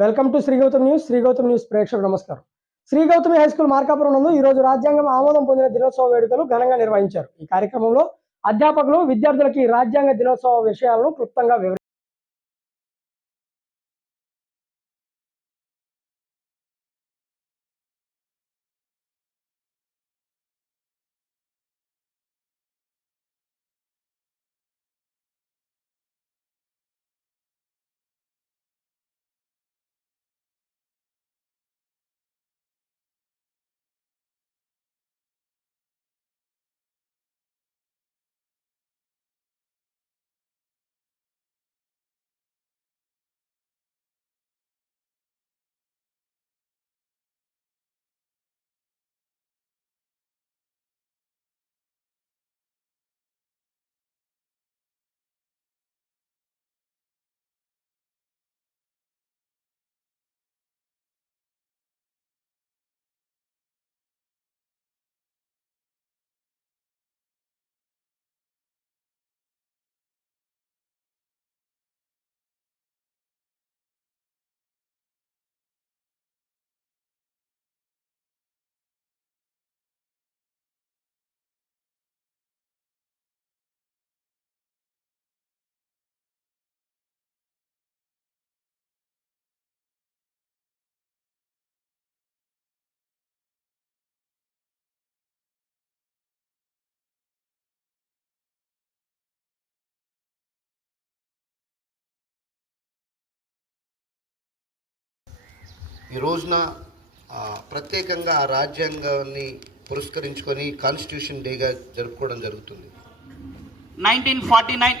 Welcome to Shri Gautam news. Shri Gautam news ప్రేక్షకులు నమస్కారం. Shri Gautami high school Markapuram నందు ఈ రోజు రాజ్యాంగం ఆమోదం పొందిన దినోత్సవ వేడుకలు ఘనంగా నిర్వహించారు. ఈ కార్యక్రమంలో అధ్యాపకులు విద్యార్థులకి రాజ్యాంగ దినోత్సవ విషయాలను క్లుప్తంగా వివరించారు ఈ రోజున ప్రత్యేకంగా ఆ రాజ్యాంగాన్ని పురస్కరించుకొని కాన్స్టిట్యూషన్ డేగా జరుపుకోవడం జరుగుతుంది. Nineteen forty nine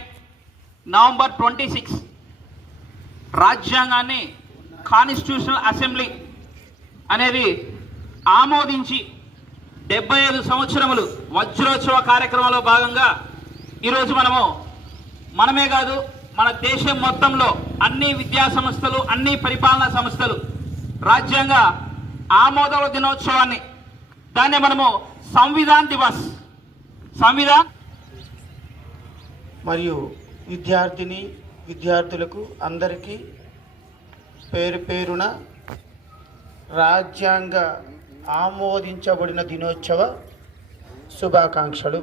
November twenty six రాజ్యాంగాన్ని కాన్స్టిట్యూషనల్ అసెంబ్లీ అనేది ఆమోదించి డెబ్బై ఐదు సంవత్సరములు వజ్రోత్సవ కార్యక్రమంలో భాగంగా ఈరోజు మనము మనమే కాదు మన దేశం మొత్తంలో అన్ని విద్యా సంస్థలు అన్ని పరిపాలనా సంస్థలు రాజ్యాంగ ఆమోదాల దినోత్సవాన్ని దాన్ని మనము సంవిధాన్ దివస్ సంవిధాన్ మరియు విద్యార్థిని విద్యార్థులకు అందరికీ పేరు పేరున రాజ్యాంగ ఆమోదించబడిన దినోత్సవ శుభాకాంక్షలు.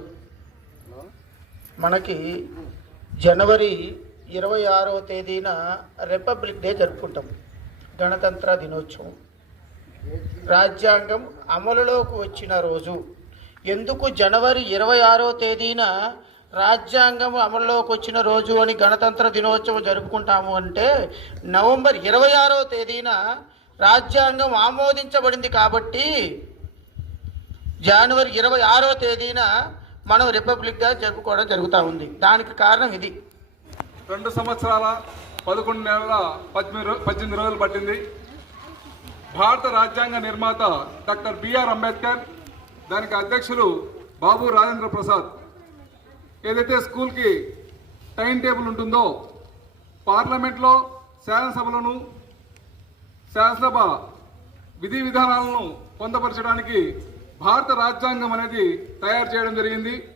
మనకి జనవరి ఇరవై ఆరవ తేదీన రిపబ్లిక్ డే జరుపుకుంటాం. గణతంత్ర దినోత్సవం. రాజ్యాంగం అమలులోకి వచ్చిన రోజు. ఎందుకు జనవరి ఇరవై ఆరో తేదీన రాజ్యాంగం అమలులోకి వచ్చిన రోజు అని గణతంత్ర దినోత్సవం జరుపుకుంటాము అంటే నవంబర్ ఇరవై ఆరో తేదీన రాజ్యాంగం ఆమోదించబడింది కాబట్టి జనవరి ఇరవై ఆరో తేదీన మనం రిపబ్లిక్గా జరుపుకోవడం జరుగుతూ ఉంది. దానికి కారణం ఇది. రెండు సంవత్సరాల పదకొండు నెలల పద్దెనిమిది రోజు పద్దెనిమిది రోజులు పట్టింది. భారత రాజ్యాంగ నిర్మాత డాక్టర్ బిఆర్ అంబేద్కర్ దానికి అధ్యక్షులు బాబు రాజేంద్ర ప్రసాద్. ఏదైతే స్కూల్కి టైం టేబుల్ ఉంటుందో పార్లమెంట్లో శాసనసభలను శాసనసభ విధి విధానాలను పొందపరచడానికి భారత రాజ్యాంగం అనేది తయారు చేయడం జరిగింది.